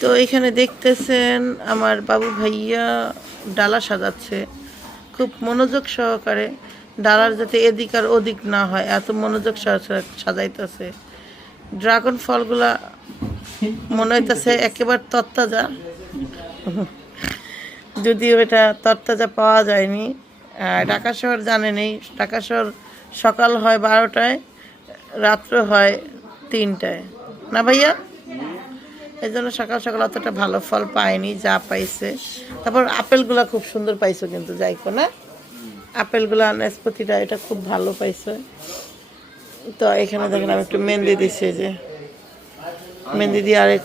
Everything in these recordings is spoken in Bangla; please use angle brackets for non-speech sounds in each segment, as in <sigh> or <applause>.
তো এখানে দেখতেছেন আমার বাবু ভাইয়া ডালা সাজাচ্ছে। খুব মনোযোগ সহকারে ডালার যাতে এদিক আর ওদিক না হয়, এত মনোযোগ সাজাইতেছে। ড্রাগন ফলগুলা মনে হইতেছে একেবারে তত্তাজা যদিও এটা তরতাজা পাওয়া যায়নি। ঢাকা শহর জানেনই ঢাকা শহর সকাল হয় বারোটায়, রাত্র হয় তিনটায়। না ভাইয়া? এই জন্য সকাল সকাল অতটা ভালো ফল পায়নি যা পাইছে। তারপর আপেলগুলা খুব সুন্দর পাইছো কিন্তু, যাইকো না? আপেলগুলা নাশপাতিটা এটা খুব ভালো পাইছে। তো এখানে দেখেন আমি একটু মেহেন্দি দিছি যে। মেহেন্দি দিয়ে আরেক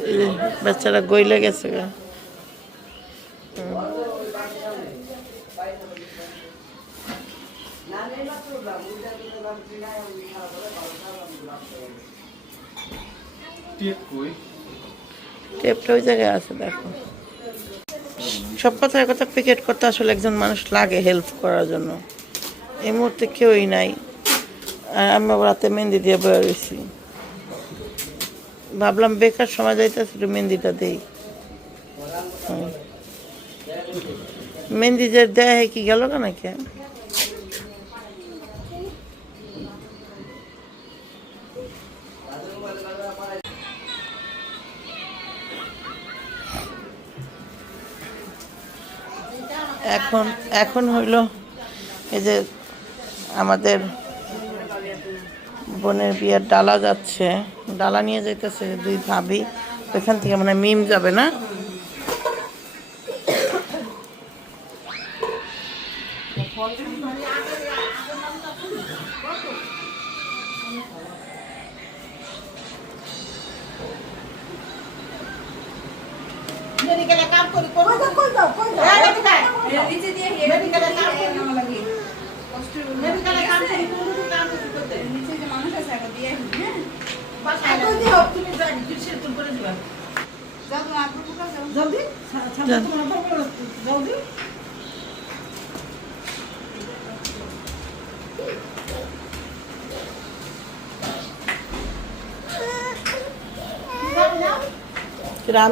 বাচ্চারা গইলে গেছে গা। কই? টেপটা ওই জায়গায় আছে, দেখো। সব কথার কথা পিকেট করতে আসলে একজন মানুষ লাগে হেল্প করার জন্য। এই মুহূর্তে কেউই নাই। আর আমি রাতে মেহেন্দি দিয়ে বয়ে রয়েছি। ভাবলাম বেকার সময় যাইতেছে, একটু মেহেন্দিটা দেই। মেহেন্দি যে দেয়, কি গেল কেন কে এখন এখন হইল এই যে আমাদের বোনের বিয়ের ডালা যাচ্ছে, ডালা নিয়ে যেতেছে দুই ভাবি, ওইখান থেকে মানে মিম যাবে না?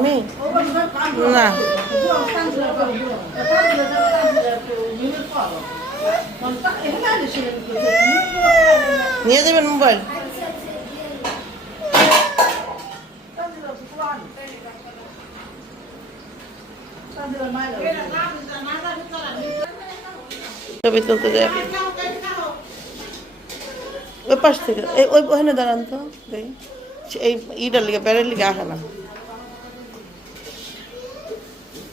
মিনিট করো, করো। নিয়ে যাবেন মোবাইল কাম করো, পুরো আগে। কাম করো, মায়ের ওই পাশ থেকে, এই ওই ওখানে দাঁড়ান তো। এই ইটার লিগে, প্যারের লিগে আসে না।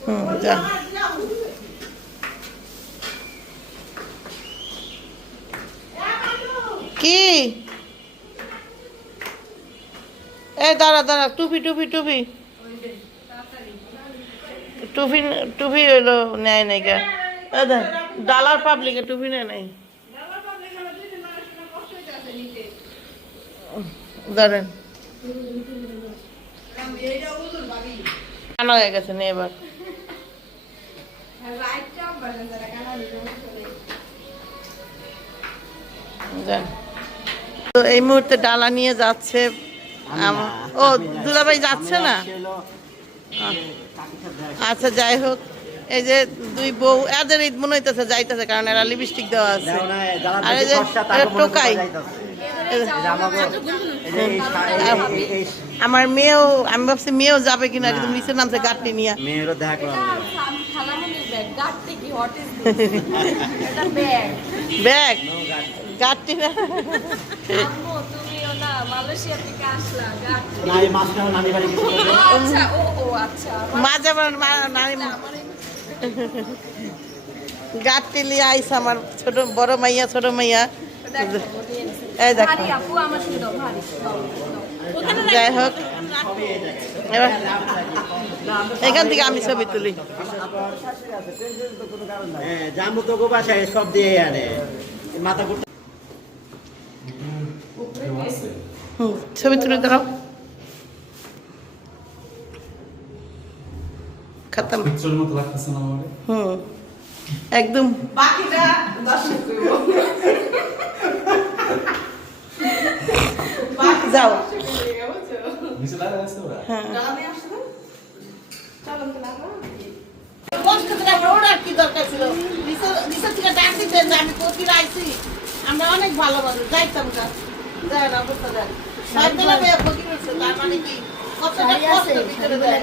হুম, যা। কি? এই দাঁড়া দাঁড়া, টুপি টুপি টুপি। টুপি টুপি হইল নেয় নাই গা ডালার পাবলিকে টুপি নেয় নাই। ধরেন কানা হয়ে গেছে নে এবার। তো এই মুহূর্তে ডালা নিয়ে যাচ্ছে। ও দুলাভাই যাচ্ছে না? আচ্ছা যাই হোক। এই যে দুই বউ এদের ঈদ মনে হইতেছে যাইতেছে কারণ এরা লিপস্টিক দেওয়া আছে। আর এই যে টোকাই। আমার মেয়েও আমি ভাবছি মেয়েও যাবে কিনা কিন্তু নিচে নামছে গাড়ি নিয়ে। মেয়েরও দেখা করলাম ব্যাগ। গাড়তে কি হোয়াট ইজ এটা ব্যাগ ব্যাগ গাড়ি না আম্মু তুমিও না মালয়েশিয়া থেকে আসলা গাড়তে। আচ্ছা ও ও আচ্ছা। আইসা আমার ছোট বড় মাইয়া ছোট মাইয়া। এই দেখো। যাই হোক। এবার এখান থেকে আমি ছবি তুলি। হ্যাঁ জামু তো গো বাসায় সব দিয়ে আনে। মাথা ছবি তুলে দাঁড়াও খতম। হুম একদম। যাও। হ্যাঁ। আমরা অনেক ভালো ভালো যাইতাম যাই না অবস্থা যাই। মানে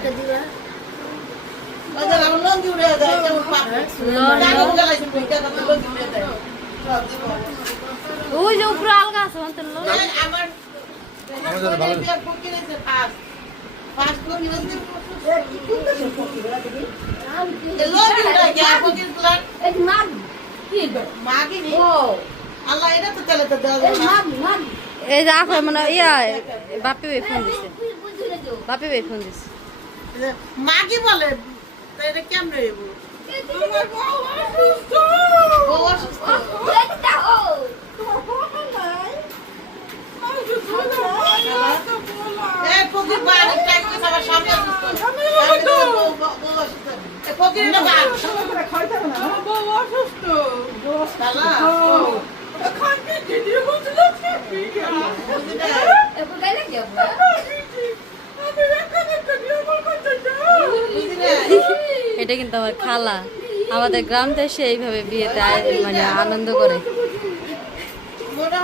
জীবন। ওই যে উপরে আলগা আছে আমার মাগিনি আল্লাহ এটা তো তাহলে তো দেওয়া এই যে আফা মানে ইয়া বাপি ভাই ফোন দিছে। বাপি ভাই ফোন দিছে। মাগি বলে তো এটা কেমনে হইব? অসুস্থ। এটা কিন্তু আমার খালা। আমাদের গ্রাম দেশে এইভাবে বিয়েতে মানে আনন্দ করে। মনে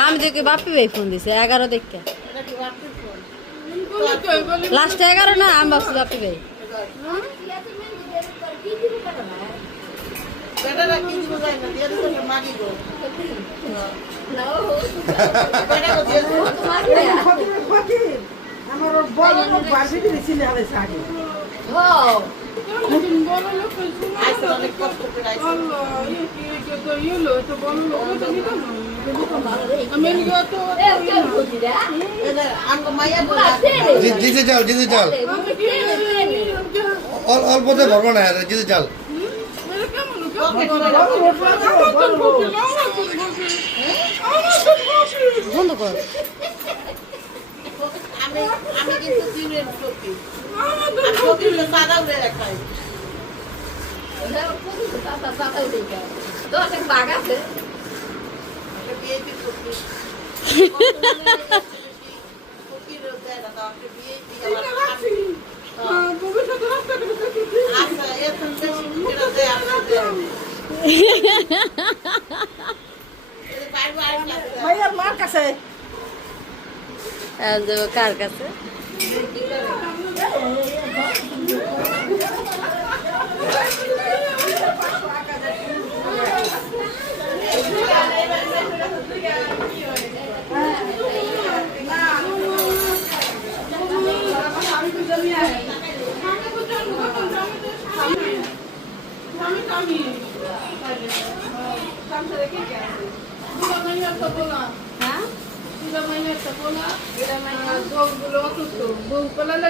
আমি দেখি বাপি ভাই ফোন দিছে এগারো দেখে এটা কি লাস্টে এগারো না আমি বাপি ভাই। বেটারা কি দিব যায় না, দিয়ে দিতে মাগি গো। আমার বড় লোক এটা আঙ্গ মাইয়া বলে জিতে চাল। জিতে চাল অল্পতে ভরবো না জিতে চাল। বন্ধ <laughs> কর আমি কিন্তু দিনের সত্যি আমি সত্যি সাদা উড়ে রাখাই বিয়ে দেয় আচ্ছা মার কাছে কার কাছে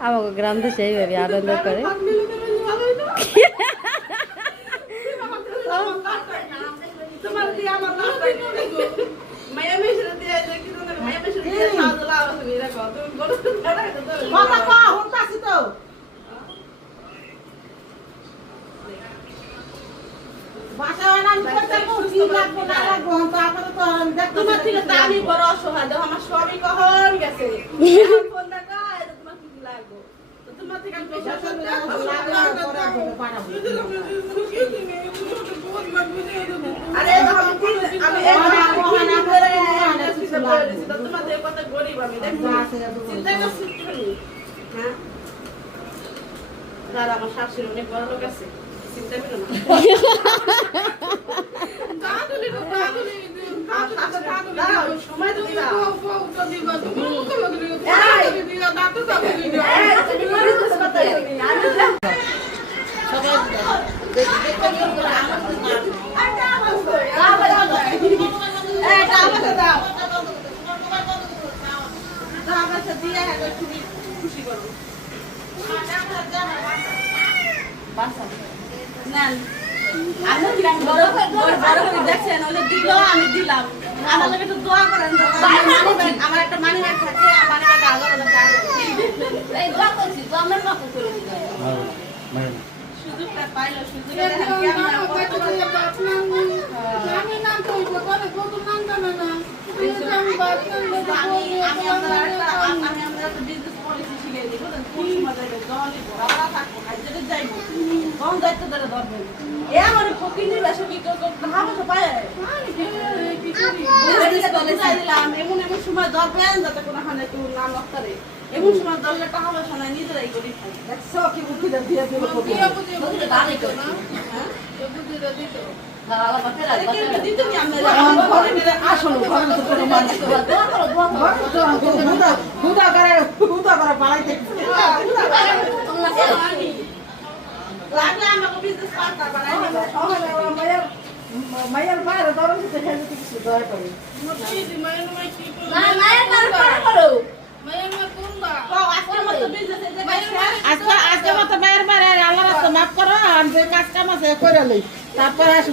আমাকে গ্রাম দেশে এইভাবে আনন্দ করে। আমার স্বামী কখন গেছে? দাদা আমার শাশুড়ি অনেক বড় লোক আছে। চিন্তা করো না। <laughs> আচ্ছা দাও দাও সময় তো দাও এটা আমাকে দাও দাও আমাকে দিয়ে একটু খুশি করো নেন আমি দিলাম বড় বড় বড় করে দেখছেন ওলে দিল আমি দিলাম আমার লাগে একটু দোয়া করেন আমার একটা মানি ব্যাগ থাকে মানি ব্যাগ আলাদা আলাদা সুযোগটা পাইলো সুযোগটা আমি আমি আমরা একটা আমি আমরা একটা বিজনেস পলিসি শিখিয়ে দিই বুঝলেন কোন সময় যাইবে জল দিব থাকব এমন এমন সময় ধরবেন যাতে কোনো হানে কেউ না নকরে এমন সময় ধরলে টাকা পয়সা নাই নিজেরাই করি দেখছ কি দিয়ে দিল আসল করে করে লাগলে আমাকে বিজনেস পার্টনার বানাই মায়ের বাইরে ধরো তো হেলতে কিছু দয়া করে আজকের মতো বিজনেস এই জায়গায় আজকে আজকে মতো মায়ের বাইরে আল্লাহ রাস্তা মাফ করো আর যে কাজ কাম আছে করে লই তারপরে আসি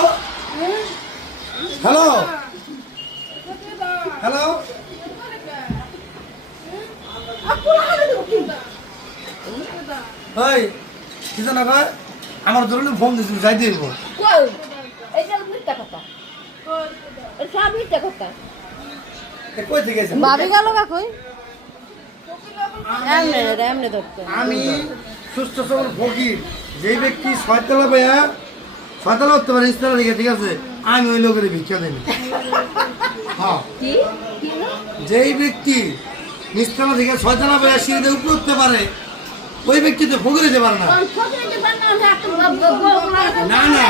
হ্যালো হ্যালো ওই কি জানা ভাই আমার ধরুন ফোন দিছিল যাই দিব। কই? থেকে গেছে ভাবি গেল কাকুই এমনে এমনে ধরতে। আমি সুস্থ সবল ফকির। যেই ব্যক্তি ছয়তলা পাইয়া ছয়তলা উঠতে পারে ইস্তারা দিকে ঠিক আছে? আমি ওই লোকের ভিক্ষা দেব হ্যাঁ। যেই ব্যক্তি নিস্তলা থেকে ছয়তলা পাইয়া সিঁড়িতে উপরে উঠতে পারে ওই ব্যক্তি তো ফকির পারে না না না।